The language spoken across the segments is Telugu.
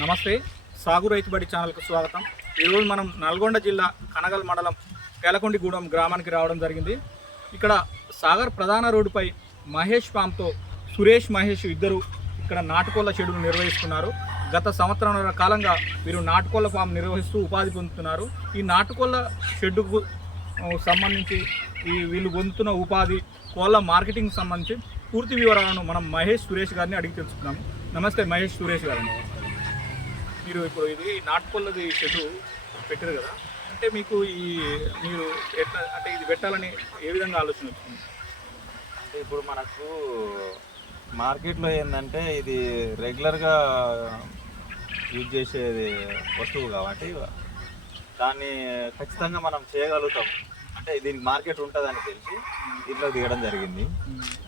నమస్తే. సాగు రైతుబడి ఛానల్కు స్వాగతం. ఈరోజు మనం నల్గొండ జిల్లా కనగల్ మండలం కేలకొండిగూడెం గ్రామానికి రావడం జరిగింది. ఇక్కడ సాగర్ ప్రధాన రోడ్డుపై మహేష్ ఫామ్తో సురేష్ మహేష్ ఇద్దరు ఇక్కడ నాటుకోళ్ళ షెడ్యూల్ నిర్వహిస్తున్నారు. గత సంవత్సరం కాలంగా వీరు నాటుకోళ్ళ ఫామ్ నిర్వహిస్తూ ఉపాధి పొందుతున్నారు. ఈ నాటుకోళ్ళ షెడ్డుకు సంబంధించి ఈ వీళ్ళు పొందుతున్న ఉపాధి కోళ్ళ మార్కెటింగ్ సంబంధించి పూర్తి వివరాలను మనం మహేష్ సురేష్ గారిని అడిగి తెలుసుకున్నాము నమస్తే మహేష్ సురేష్ గారు. మీరు ఇప్పుడు ఇది నాటుకోళ్ళది షెడ్ పెట్టారు కదా. అంటే మీకు ఈ మీరు ఎట్లా అంటే ఇది పెట్టాలని ఏ విధంగా ఆలోచన వచ్చింది? అంటే ఇప్పుడు మనకు మార్కెట్లో ఏంటంటే ఇది రెగ్యులర్గా యూజ్ చేసేది వస్తువు కాబట్టి దాన్ని ఖచ్చితంగా మనం చేయగలుగుతాం. అంటే దీనికి మార్కెట్ ఉంటుందని తెలిసి ఇంట్లో దిగడం జరిగింది.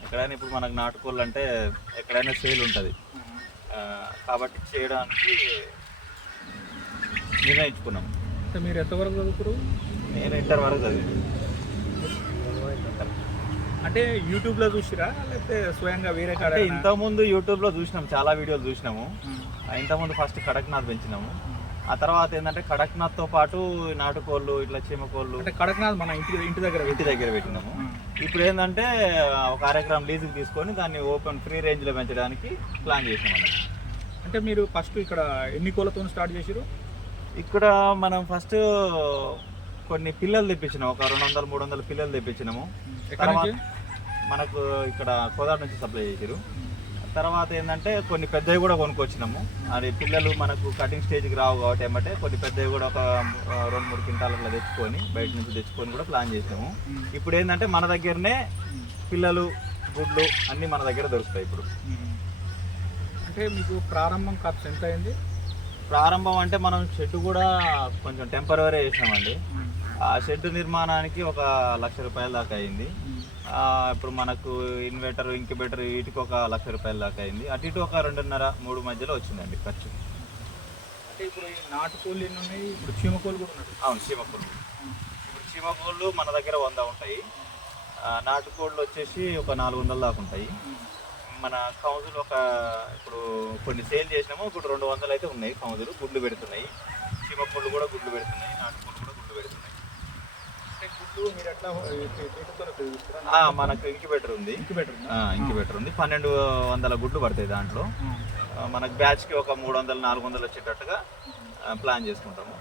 ఎక్కడైనా ఇప్పుడు మనకు నాటుకోళ్ళు అంటే ఎక్కడైనా సేల్ ఉంటుంది. కాబట్టి చేయడానికి నిర్ణయించుకున్నాం. అంటే మీరు ఎంతవరకు చదువుతారు నేను ఇంటర్ వరకు చదివాను. అంటే యూట్యూబ్లో చూసిరా? లేకపోతే స్వయంగా వేరే కాడ ఇంతకుముందు యూట్యూబ్లో చూసినాం చాలా వీడియోలు చూసినాము. ఇంతకుముందు ఫస్ట్ కడక్నాథ్ పెంచినాము. ఆ తర్వాత ఏంటంటే కడక్నాథ్తో పాటు నాటుకోళ్ళు ఇట్లా చీమకోళ్ళు అంటే కడక్నాథ్ మన ఇంటి ఇంటి దగ్గర ఇంటి దగ్గర పెట్టినాము. ఇప్పుడు ఏంటంటే ఒక అరెకరం లీజుకి తీసుకొని దాన్ని ఓపెన్ ఫ్రీ రేంజ్లో పెంచడానికి ప్లాన్ చేసినాం అన్నట్టు అంటే మీరు ఫస్ట్ ఇక్కడ ఎన్ని కోళ్ళతో స్టార్ట్ చేసిరు ఇక్కడ మనం ఫస్ట్ కొన్ని పిల్లలు తెప్పించినాము ఒక రెండు వందలు మూడు వందల పిల్లలు తెప్పించినాము. మనకు ఇక్కడ కోదాడ నుంచి సప్లై చేసారు తర్వాత ఏంటంటే కొన్ని పెద్దవి కూడా కొనుక్కొచ్చినాము. అది పిల్లలు మనకు కటింగ్ స్టేజ్కి రావు కాబట్టి ఏమంటే కొన్ని పెద్దవి కూడా ఒక రెండు మూడు క్వింటాలు అట్లా తెచ్చుకొని బయట నుంచి తెచ్చుకొని కూడా ప్లాన్ చేసినాము. ఇప్పుడు ఏంటంటే మన దగ్గరనే పిల్లలు గుడ్లు అన్నీ మన దగ్గర దొరుకుతాయి ఇప్పుడు. అంటే మీకు ప్రారంభం ఖర్చు ఎంత అయింది ప్రారంభం అంటే మనం షెడ్ కూడా కొంచెం టెంపరీ వేసినామండి ఆ షెడ్ నిర్మాణానికి ఒక లక్ష రూపాయల దాకా అయింది. ఇప్పుడు మనకు ఇన్వర్టర్ ఇంక్యుబేటర్ వీటికి ఒక లక్ష రూపాయల దాకా అయింది. అటు ఇటు ఒక రెండున్నర మూడు మధ్యలో వచ్చిందండి ఖర్చు. అంటే ఇప్పుడు నాటుకోళ్ళు ఎన్ని ఉన్నాయి? ఇప్పుడు చీమకోళ్ళు కూడా ఉన్నాయి. అవును చీమకోళ్ళు. ఇప్పుడు చీమకోళ్ళు మన దగ్గర వంద ఉంటాయి. ఆ, నాటుకోళ్ళు వచ్చేసి ఒక నాలుగు వందల దాకా ఉంటాయి. మన కౌజులు ఒక ఇప్పుడు కొన్ని సేల్ చేసినాము ఇప్పుడు రెండు వందలు అయితే ఉన్నాయి కౌజులు గుడ్లు పెడుతున్నాయి. చీమకోళ్ళు కూడా గుడ్లు పెడుతున్నాయి నాటుకోళ్ళు కూడా గుడ్లు పెడుతున్నాయి. అంటే గుడ్లు మీరు ఎట్లా చేతితో తెలుస్తారా ఆ, మనకు ఇంక్యుబేటర్ ఉంది. ఇంక్యుబేటర్ ఉందా? ఇంక్యుబేటర్ ఉంది. పన్నెండు వందల గుడ్లు పడతాయి దాంట్లో. మనకు బ్యాచ్కి ఒక మూడు వందలు నాలుగు వందలు వచ్చేటట్టుగా ప్లాన్ చేసుకుంటాము.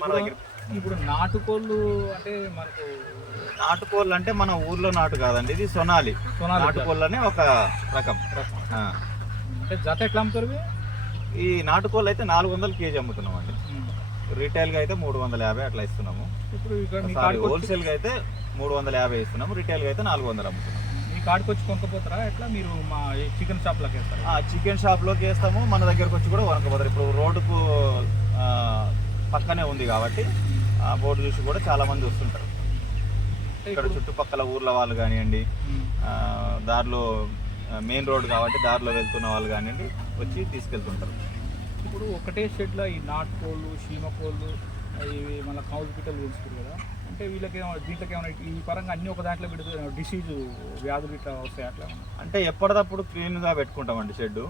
మన దగ్గర ఇప్పుడు నాటుకోళ్ళు అంటే మనకు నాటుకోళ్ళు అంటే మన ఊర్లో నాటు కాదండి ఇది సొనాలి. సోనాలి నాటుకోళ్ళు అనే ఒక రకం. ఆ. అంటే జత ఎట్లా అమ్ముతారు? ఈ నాటుకోళ్ళు అయితే నాలుగు వందలు కేజీ అమ్ముతున్నాం అండి రీటైల్గా అయితే మూడు వందల యాభై అట్లా ఇస్తున్నాము. ఇప్పుడు హోల్సేల్గా అయితే మూడు వందల యాభై ఇస్తున్నాము. రీటైల్గా అయితే నాలుగు వందలు అమ్ముతున్నాము. మీ కాడికి వచ్చి కొనుక్కపోతారా? ఎట్లా మీరు మా చికెన్ షాప్లోకి వేస్తారా? ఆ చికెన్ షాప్లోకి వేస్తాము. మన దగ్గరకు వచ్చి కూడా వనకపోతారు ఇప్పుడు రోడ్డుకు పక్కనే ఉంది కాబట్టి ఆ బోర్డు చూసి కూడా చాలా మంది వస్తుంటారు. ఇక్కడ చుట్టుపక్కల ఊర్ల వాళ్ళు కానివ్వండి దారిలో మెయిన్ రోడ్ కాబట్టి దారిలో వెళ్తున్న వాళ్ళు కానివ్వండి వచ్చి తీసుకెళ్తుంటారు. ఇప్పుడు ఒకటే షెడ్లో ఈ నాటుకోళ్ళు చీమకోళ్ళు ఇవి మళ్ళీ కౌజు పిట్టలు పెంచుతారు కదా. అంటే వీళ్ళకి దీంట్లోకి ఏమైనా ఈ పరంగా అన్ని ఒక దాంట్లో పెడితే డిసీజ్ వ్యాధులు ఇట్లా వస్తాయి అట్లా? అంటే ఎప్పటికప్పుడు క్లీన్గా పెట్టుకుంటామండి షెడ్.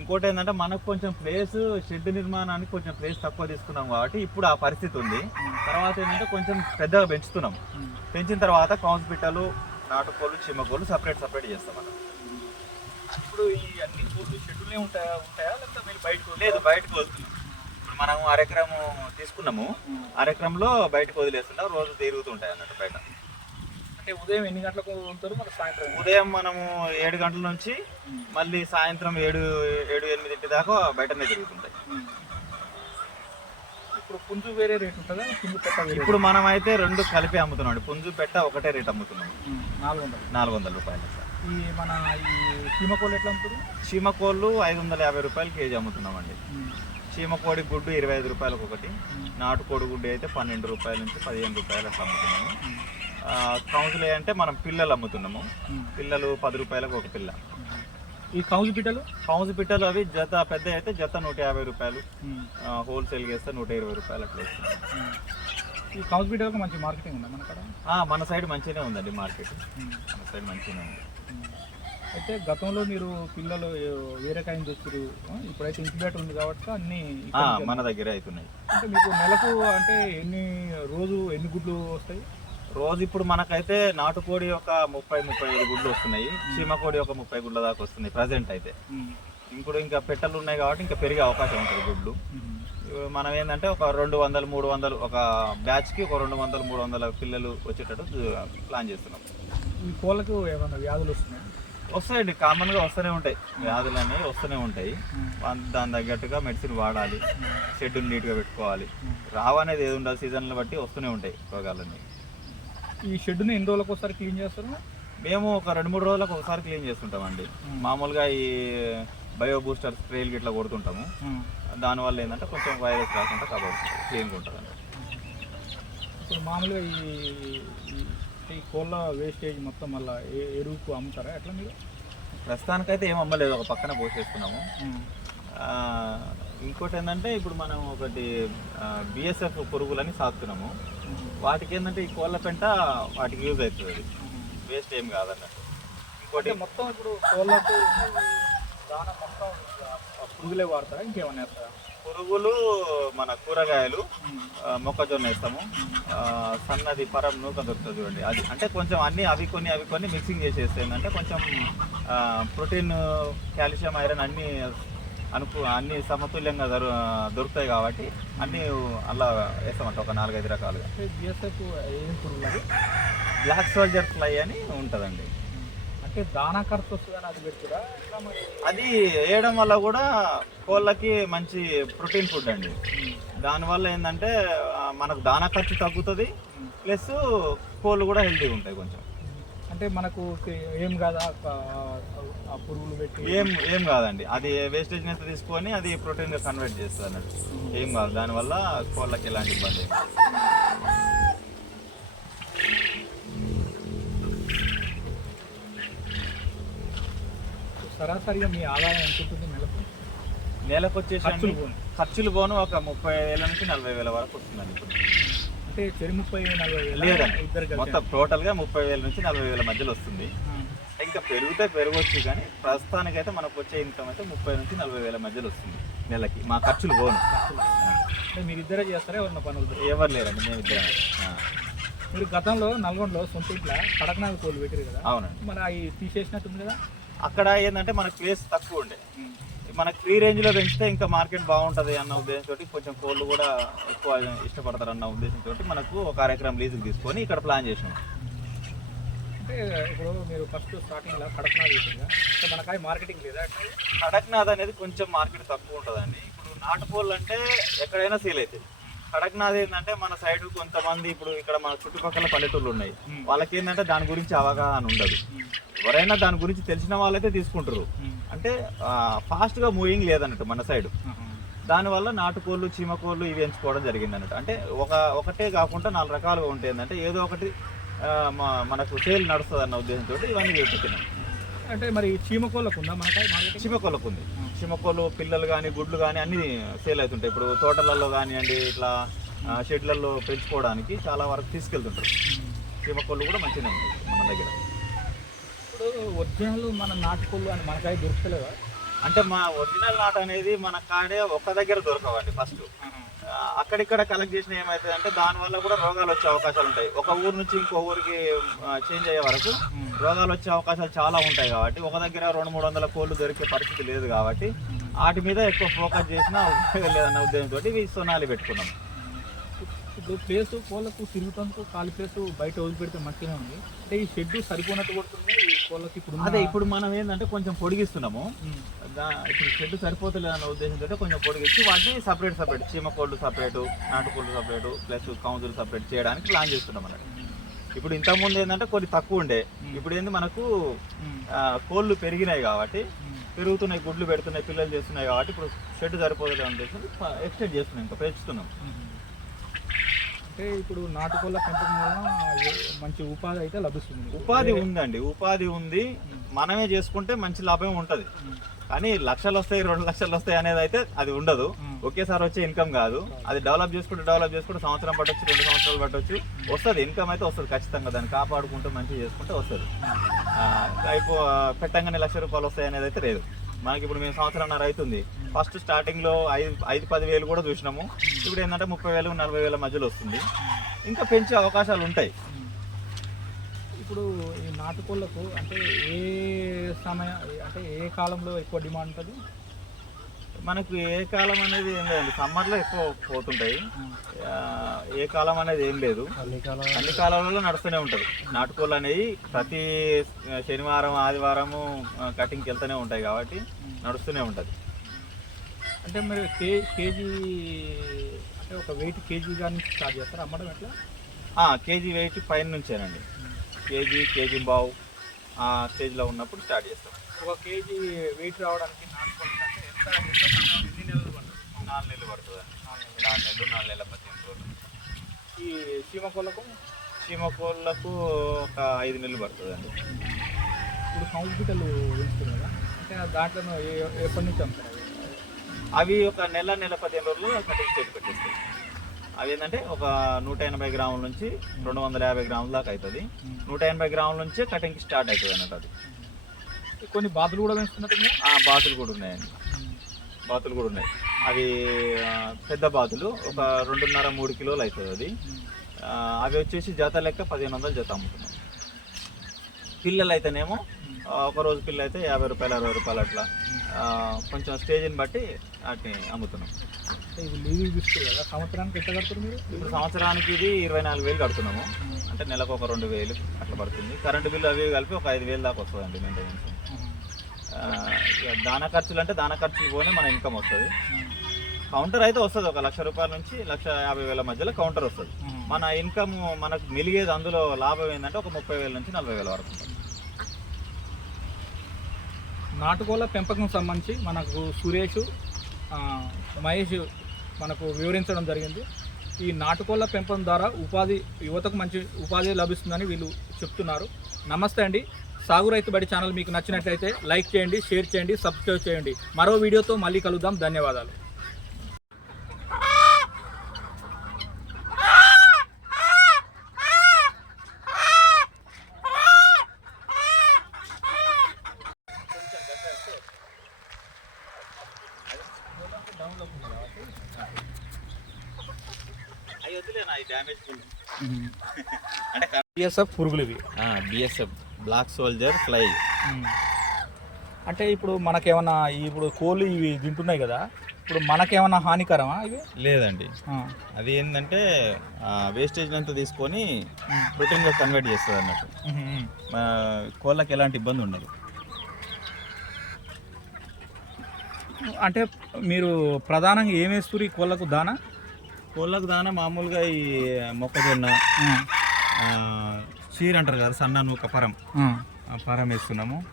ఇంకోటి ఏంటంటే మనకు కొంచెం ప్లేస్ షెడ్ నిర్మాణానికి కొంచెం ప్లేస్ తక్కువ తీసుకున్నాం కాబట్టి ఇప్పుడు ఆ పరిస్థితి ఉంది. తర్వాత ఏంటంటే కొంచెం పెద్దగా పెంచుతున్నాం. పెంచిన తర్వాత కౌన్స్ పిట్టలు నాటుకోళ్ళు చిమ్మకోళ్ళు సపరేట్ సపరేట్ చేస్తాం అన్నమాట ఇప్పుడు ఈ అన్ని కోళ్ళు షెడ్యూలే ఉంటాయా? ఉంటాయా? లేకపోతే మీరు బయటకు లేదు బయటకు వదులుతున్నాం ఇప్పుడు మనం అరెకరం తీసుకున్నాము. అరెకరంలో బయటకు వదిలేస్తుంటాం. రోజు తిరుగుతుంటాయి అన్నట్టు బయట. అంటే ఉదయం ఎన్ని గంటలకు ఉంటారు మరి సాయంత్రం ఉదయం మనము ఏడు గంటల నుంచి మళ్ళీ సాయంత్రం ఏడు ఏడు ఎనిమిదింటి దాకా బయటనే తిరుగుతుంటాయి. ఇప్పుడు పుంజు వేరే రేట్ ఉంటుందా? పుంజు పెట్ట వేరే ఇప్పుడు మనం అయితే రెండు కలిపి అమ్ముతున్నాం అండి. పుంజు పెట్ట ఒకటే రేట్ అమ్ముతున్నాం. నాలుగు వందలు. నాలుగు వందల రూపాయలు ఈ మన ఈ చీమకోళ్ళు ఎట్లా అమ్ముతారు చీమకోళ్ళు ఐదు వందల యాభై రూపాయలు కేజీ అమ్ముతున్నామండి. చీమకోడి గుడ్డు ఇరవై ఐదు రూపాయలకు ఒకటి. నాటుకోడి గుడ్డు అయితే పన్నెండు రూపాయల నుంచి పదిహేను రూపాయలు అట్లా అమ్ముతున్నాము. కౌన్సిల్ అంటే మనం పిల్లలు అమ్ముతున్నాము. పిల్లలు పది రూపాయలకు ఒక పిల్ల. ఈ కౌజు పిట్టలు? కౌన్సు పిట్టలు అవి జత పెద్ద అయితే జత నూట యాభై రూపాయలు. హోల్సేల్ చేస్తే నూట ఇరవై రూపాయలు అట్లా. ఈ కౌజు పిట్టలకు మంచి మార్కెటింగ్ ఉందా మన మన సైడ్ మంచిగానే ఉందండి మార్కెట్. మన సైడ్ మంచిగానే ఉంది. అయితే గతంలో మీరు పిల్లలు వేరే కాయం తెచ్చారు ఇప్పుడైతే ఇంక్యుబేటర్ ఉంది కాబట్టి అన్ని. మన దగ్గరే అవుతున్నాయి. అంటే మీకు నెలకు అంటే ఎన్ని రోజు ఎన్ని గుడ్లు వస్తాయి? రోజు ఇప్పుడు మనకైతే నాటుకోడి ఒక ముప్పై ముప్పై ఐదు గుడ్లు వస్తున్నాయి. చీమకోడి ఒక ముప్పై గుడ్ల దాకా వస్తున్నాయి ప్రజెంట్ అయితే. ఇప్పుడు ఇంకా పెట్టలు ఉన్నాయి కాబట్టి ఇంకా పెరిగే అవకాశం ఉంటుంది గుడ్లు. మనం ఏంటంటే ఒక రెండు వందలు మూడు వందలు ఒక బ్యాచ్కి ఒక రెండు వందలు మూడు వందల పిల్లలు వచ్చేటట్టు ప్లాన్ చేస్తున్నాం. ఈ కోళ్ళకు ఏమైనా వ్యాధులు వస్తున్నాయి? వస్తాయండి. కామన్గా వస్తూనే ఉంటాయి. వ్యాధులు అనేవి వస్తూనే ఉంటాయి. వా- దాని తగ్గట్టుగా మెడిసిన్ వాడాలి. షెడ్యూల్ నీట్గా పెట్టుకోవాలి. రావనేది ఏది ఉండదు సీజన్లు బట్టి వస్తూనే ఉంటాయి రోగాలన్నీ. ఈ షెడ్ని ఎన్ని రోజులకు ఒకసారి క్లీన్ చేస్తారు? మేము ఒక రెండు మూడు రోజులకు ఒకసారి క్లీన్ చేస్తుంటామండి. మామూలుగా ఈ బయో బూస్టర్ స్ప్రేలు గిట్లా కొడుతుంటాము. దానివల్ల ఏంటంటే కొంచెం వైరస్ రాకుండా కాబట్టి క్లీన్గా ఉంటుంది ఇప్పుడు మామూలుగా ఈ ఈ- కోళ్ళ వేస్టేజ్ మొత్తం మళ్ళీ ఎరువుకు అమ్ముతారా? ఎట్లా మీరు? ప్రస్తుతానికైతే ఏం అమ్మలేదు ఒక పక్కన పోసేస్తున్నాము ఇంకోటి ఏంటంటే ఇప్పుడు మనం ఒకటి బిఎస్ఎఫ్ పురుగులని సాగుతున్నాము వాటికి ఏంటంటే ఈ కోళ్ళ పెంట వాటికి యూజ్ అవుతుంది వేస్ట్ ఏం కాదన్నట్టు. ఇంకోటి మొత్తం ఇప్పుడు కోళ్ళకు దాన మొత్తం పురుగులే వాడతారా? ఇంకేమైనా వేస్తారా? పురుగులు మన కూరగాయలు మొక్కజొన్న వేస్తాము. సన్నది పరం నూక దొరుకుతుంది చూడండి. అది అంటే కొంచెం అన్ని అవి కొన్ని అవి కొన్ని మిక్సింగ్ చేసేస్తే ఏంటంటే కొంచెం ప్రోటీన్ కాల్షియం ఐరన్ అన్ని అనుకు అన్ని సమతుల్యంగా దొరు దొరుకుతాయి కాబట్టి అన్ని అలా వేస్తామంట ఒక నాలుగైదు రకాలుగా. బ్లాక్ సోల్జర్ ఫ్లై అని ఉంటుందండి. అంటే దానా ఖర్చు వస్తుందని అది మరి అది వేయడం వల్ల కూడా కోళ్ళకి మంచి ప్రోటీన్ ఫుడ్ అండి. దానివల్ల ఏంటంటే మనకు దానా ఖర్చు తగ్గుతుంది ప్లస్ కోళ్ళు కూడా హెల్తీగా ఉంటాయి కొంచెం. అంటే మనకు ఏం కాదా? పురుగులు పెట్టి ఏం ఏం కాదండి. అది వేస్టేజ్ అయితే తీసుకొని అది ప్రోటీన్గా కన్వర్ట్ చేస్తుంది అన్నట్టు ఏం కాదు దానివల్ల కోళ్ళకి ఎలాంటి ఇబ్బంది సరాసరిగా మీ ఆదాయం ఎంత ఉంటుంది నెలకు? నెలకు వచ్చేసి ఖర్చులు పోను. ఖర్చులు పోను ఒక ముప్పై వేల నుంచి నలభై వేల వరకు వస్తుందండి ఇప్పుడు. అంటే చెరి ముప్పై నలభై వేల మొత్తం టోటల్గా ముప్పై వేల నుంచి నలభై వేల మధ్యలో వస్తుంది. ఇంకా పెరిగితే పెరగవచ్చు కానీ ప్రస్తుతానికైతే మనకు వచ్చే ఇన్కమ్ అయితే ముప్పై నుంచి నలభై వేల మధ్యలో వస్తుంది నెలకి. మా ఖర్చులు పోను మీరు ఇద్దరే చేస్తారా? ఎవరన్నా పనులు ఎవరు లేరండి మేము ఇద్దరం. మీరు గతంలో నల్గొండలో సొంత ఇట్లా కడకనాథ కోళ్ళు పెట్టారు కదా? అవునండి. మరి అవి తీసేసినట్టుంది కదా? అక్కడ ఏంటంటే మనకు ప్లేస్ తక్కువ ఉండే. మనకు ఫ్రీ రేంజ్లో పెంచితే ఇంకా మార్కెట్ బాగుంటుంది అన్న ఉద్దేశంతో కొంచెం కోళ్ళు కూడా ఎక్కువ ఇష్టపడతారు అన్న ఉద్దేశంతో మనకు ఒక అరెకరం లీజుకి తీసుకొని ఇక్కడ ప్లాన్ చేసినాం. అంటే ఇప్పుడు మీరు ఫస్ట్ స్టార్టింగ్లో కడకనాథ చేసిందా అంటే మనకాయ మార్కెటింగ్ లేదా? కడక్నాథ్ అనేది కొంచెం మార్కెట్ తక్కువ ఉంటుందండి. ఇప్పుడు నాటుకోళ్ళు అంటే ఎక్కడైనా సేల్ అవుతాయి. కడక్నాథ్ ఏంటంటే మన సైడ్ కొంతమంది ఇప్పుడు ఇక్కడ మన చుట్టుపక్కల పల్లెటూళ్ళు ఉన్నాయి. వాళ్ళకి ఏంటంటే దాని గురించి అవగాహన ఉండదు. ఎవరైనా దాని గురించి తెలిసిన వాళ్ళైతే తీసుకుంటారు అంటే ఫాస్ట్గా మూవింగ్ లేదన్నట్టు మన సైడ్. దానివల్ల నాటుకోళ్ళు చీమకోళ్ళు ఇవి ఎంచుకోవడం జరిగింది అన్నట్టు అంటే ఒక ఒకటే కాకుండా నాలుగు రకాలుగా ఉంటాయి. ఏంటంటే ఏదో ఒకటి మనకు సేల్ నడుస్తుంది అన్న ఉద్దేశంతో ఇవన్నీ పెట్టినాం అంటే మరి చీమ కోళ్ళకు ఉందా మార్కెటింగ్? చీమకోళ్ళకు ఉంది చీమకోళ్ళు పిల్లలు కానీ గుడ్లు కానీ అన్ని సేల్ అవుతుంటాయి. ఇప్పుడు తోటలలో కానివ్వండి ఇట్లా షెడ్లలో పెంచుకోవడానికి చాలా వరకు తీసుకెళ్తుంటారు. చీమకోళ్ళు కూడా మంచిగా ఉన్నాయి మన దగ్గర. ఇప్పుడు ఒరిజినల్ మన నాటుకోళ్ళు అని మనకాయ దొరుకుతలేదా అంటే మా ఒరిజినల్ నాట్ అనేది మన కాడే ఒక్క దగ్గర దొరకవండి ఫస్ట్. అక్కడిక్కడ కలెక్ట్ చేసిన ఏమవుతుంది అంటే దానివల్ల కూడా రోగాలు వచ్చే అవకాశాలు ఉంటాయి. ఒక ఊరు నుంచి ఇంకో ఊరికి చేంజ్ అయ్యే వరకు రోగాలు వచ్చే అవకాశాలు చాలా ఉంటాయి కాబట్టి ఒక దగ్గర రెండు మూడు వందల కోళ్ళు దొరికే పరిస్థితి లేదు కాబట్టి వాటి మీద ఎక్కువ ఫోకస్ చేసినా ఉపయోగం లేదన్న ఉద్దేశంతో ఇవి సొనాలి పెట్టుకున్నాం. ఇప్పుడు ప్లేస్ కోళ్ళకు తిరుగుతానికి ఖాళీ ప్లేస్ బయట వదిలిపెడితే మంచిగా ఉంది. అంటే ఈ షెడ్ సరిపోనట్టు కొడుతుంది ఈ ఇప్పుడు అదే ఇప్పుడు మనం ఏంటంటే కొంచెం పొడిగిస్తున్నాము. ఇప్పుడు షెడ్ సరిపోతలేదు అన్న ఉద్దేశంతో కొంచెం పొడిగించి వాటిని సపరేట్ సపరేట్ చీమకోళ్ళు సపరేటు నాటుకోళ్ళు సపరేటు ప్లస్ కౌజులు సపరేట్ చేయడానికి ప్లాన్ చేస్తున్నాం అన్నట్టు ఇప్పుడు ఇంతకుముందు ఏంటంటే కొన్ని తక్కువ ఉండే. ఇప్పుడు ఏంది మనకు కోళ్ళు పెరిగినాయి కాబట్టి. పెరుగుతున్నాయి గుడ్లు పెడుతున్నాయి పిల్లలు చేస్తున్నాయి కాబట్టి ఇప్పుడు షెడ్ సరిపోతుంది అని చెప్పి ఎక్స్టెండ్ చేస్తున్నాం ఇంకా పెంచుతున్నాం. అంటే ఇప్పుడు నాటుకోళ్ళ పెంపకం వలన ఏ- మంచి ఉపాధి అయితే లభిస్తుంది ఉపాధి ఉందండి ఉపాధి ఉంది. మనమే చేసుకుంటే మంచి లాభం ఉంటుంది. కానీ లక్షలు వస్తాయి రెండు లక్షలు వస్తాయి అనేది అయితే అది ఉండదు. ఒకేసారి వచ్చే ఇన్కమ్ కాదు. అది డెవలప్ చేసుకుంటూ డెవలప్ చేసుకుంటూ సంవత్సరం పట్టొచ్చు రెండు సంవత్సరాలు పట్టొచ్చు. వస్తుంది ఇన్కమ్ అయితే వస్తుంది ఖచ్చితంగా. దాన్ని కాపాడుకుంటూ మంచిగా చేసుకుంటే వస్తుంది. అయిపో పెట్టంగానే లక్ష రూపాయలు వస్తాయి అనేది అయితే లేదు. మనకి ఇప్పుడు మేము సంవత్సరంన్నర అవుతుంది. ఫస్ట్ స్టార్టింగ్లో ఐదు ఐదు పది వేలు కూడా చూసినాము. ఇప్పుడు ఏంటంటే ముప్పై వేలు నలభై వేల మధ్యలో వస్తుంది. ఇంకా పెంచే అవకాశాలు ఉంటాయి. ఇప్పుడు ఈ నాటుకోళ్ళకు అంటే ఏ సమయం అంటే ఏ కాలంలో ఎక్కువ డిమాండ్ ఉంటుంది? మనకు ఏ కాలం అనేది ఏం లేదండి. సమ్మర్లో ఎక్కువ పోతుంటాయి. ఏ కాలం అనేది ఏం లేదు. అన్ని కాలాలలో నడుస్తూనే ఉంటుంది. నాటుకోళ్ళు అనేవి ప్రతి శనివారం ఆదివారము కటింగ్కి వెళ్తూనే ఉంటాయి కాబట్టి నడుస్తూనే ఉంటుంది. అంటే మీరు కే కేజీ అంటే ఒక వెయిట్ కేజీ కానీ స్టార్ట్ చేస్తారు? అమ్మడం ఎట్లా? కేజీ వెయిట్ పైన నుంచేనండి. కేజీ కేజీ బావు ఆ స్టేజ్లో ఉన్నప్పుడు స్టార్ట్ చేస్తాం. ఒక కేజీ వెయిట్ రావడానికి నాటుకోళ్ళకి ఎన్ని నెలలు పడుతుంది నాలుగు నెలలు పడుతుంది నాలుగు నెలలు నాలుగు నెలల పద్దెనిమిది రోజులు ఈ చీమ చీమకోళ్ళకు ఒక ఐదు నెలలు పడుతుంది అండి ఇప్పుడు హౌస్ పెంచుతున్నారు కదా అంటే దాంట్లో ఎప్పటి నుంచి అమ్ముతారు అవి? ఒక నెల నెల పదిహేను రోజులు కటింగ్ స్టేజ్ పెట్టేస్తాయి అవి ఏంటంటే ఒక నూట ఎనభై గ్రాముల నుంచి రెండు వందల యాభై గ్రాముల దాకా అవుతుంది నూట ఎనభై గ్రాముల నుంచే కటింగ్కి స్టార్ట్ అవుతుంది అన్నట్టు అది కొన్ని బాతులు కూడా పెంచుతున్నట్టు ఆ బాతులు కూడా ఉన్నాయండి బాతులు కూడా ఉన్నాయి. అవి పెద్ద బాతులు. ఒక రెండున్నర మూడు కిలోలు అవుతుంది అది. అవి వచ్చేసి జత లెక్క పదిహేను వందలు జత అమ్ముతున్నాం. పిల్లలు అయితేనేమో ఒక రోజు పిల్ల అయితే యాభై రూపాయలు అరవై రూపాయలు అట్లా కొంచెం స్టేజ్ని బట్టి వాటిని అమ్ముతున్నాం. సంవత్సరానికి ఎంత కడతారు మీరు? ఇప్పుడు సంవత్సరానికి ఇది ఇరవై నాలుగు వేలు కడుతున్నాము. అంటే నెలకు ఒక రెండు వేలు అట్లా పడుతుంది. కరెంటు బిల్లు అవి కలిపి ఒక ఐదు వేలు దాకా వస్తుందండి మెయింటెనెన్స్. దానా ఖర్చులు అంటే దానా ఖర్చులు పోనే మన ఇన్కమ్ వస్తుంది. కౌంటర్ అయితే వస్తుంది ఒక లక్ష రూపాయల నుంచి లక్ష యాభై వేల మధ్యలో కౌంటర్ వస్తుంది. మన ఇన్కమ్ మనకు మిలిగేది అందులో లాభం ఏంటంటే ఒక ముప్పై వేల నుంచి నలభై వేల వరకు ఉంటుంది. నాటుకోళ్ళ పెంపకం సంబంధించి మనకు సురేష్ మహేష్ మనకు వివరించడం జరిగింది. ఈ నాటుకోళ్ళ పెంపకం ద్వారా ఉపాధి యువతకు మంచి ఉపాధి లభిస్తుందని వీళ్ళు చెప్తున్నారు. నమస్తే అండి. సాగు రైతు బడి ఛానల్ మీకు నచ్చినట్లయితే లైక్ చేయండి షేర్ చేయండి సబ్స్క్రైబ్ చేయండి. మరో వీడియోతో మళ్ళీ కలుద్దాం. ధన్యవాదాలు. అంటే బిఎస్ఎఫ్ పురుగులు ఇవి. బిఎస్ఎఫ్. బ్లాక్ సోల్జర్ ఫ్లై అంటే ఇప్పుడు మనకేమన్నా ఇప్పుడు కోళ్ళు ఇవి తింటున్నాయి కదా ఇప్పుడు మనకేమన్నా హానికరమా ఇవి? లేదండి. అది ఏంటంటే వేస్టేజ్ అంతా తీసుకొని ప్రోటీన్గా కన్వర్ట్ చేస్తుంది అన్నట్టు. ఉహు, ఉహు. మా కోళ్ళకి ఎలాంటి ఇబ్బంది ఉండదు. అంటే మీరు ప్రధానంగా ఏం వేస్తారు ఈ కోళ్ళకు దానా? కోళ్ళకు దాన మామూలుగా ఈ మొక్కజొన్న చీర అంటారు కదా సన్న నూక పరం. ఆ. పరం వేస్తున్నాము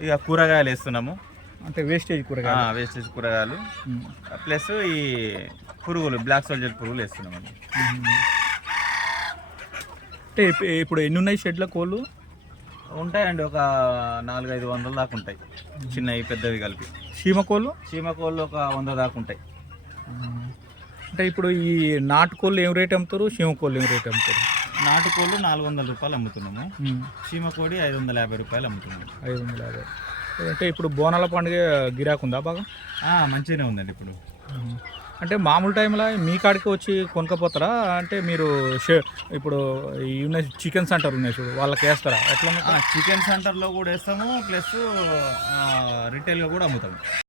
ఇక కూరగాయలు వేస్తున్నాము అంటే వేస్టేజ్ కూరగాయ వేస్టేజ్ కూరగాయలు. ప్లస్ ఈ పురుగులు బ్లాక్ సోల్జర్ పురుగులు వేస్తున్నామండి అంటే ఇప్- ఇప్పుడు ఎన్ని ఉన్నాయి షెడ్ల కోళ్ళు? ఉంటాయండి ఒక నాలుగైదు వందల దాకా ఉంటాయి. చిన్నవి పెద్దవి కలిపి. చీమ కోళ్ళు? చీమ కోళ్ళు ఒక వంద దాకా ఉంటాయి. అంటే ఇప్పుడు ఈ నాటుకోళ్ళు ఏం రేట్ అమ్ముతారు? చీమ కోళ్ళు ఏం రేట్ అమ్ముతారు? నాటుకోళ్ళు నాలుగు వందల రూపాయలు అమ్ముతున్నాము. చీమ కోడి ఐదు వందల యాభై రూపాయలు అమ్ముతున్నాము. ఐదు వందల యాభై. అంటే ఇప్పుడు బోనాల పండుగ గిరాకు ఉందా బాగా? మంచిగానే ఉందండి ఇప్పుడు. అంటే మామూలు టైంలో మీ కాడికి వచ్చి కొనుక్కపోతారా? అంటే మీరు షే- ఇప్పుడు ఈ ఉన్నాయి చికెన్ సెంటర్ ఉన్నాయి చూడు వాళ్ళకి వేస్తారా? ఎట్లా చికెన్ సెంటర్లో కూడా వేస్తాము ప్లస్ రిటైల్గా కూడా అమ్ముతాము.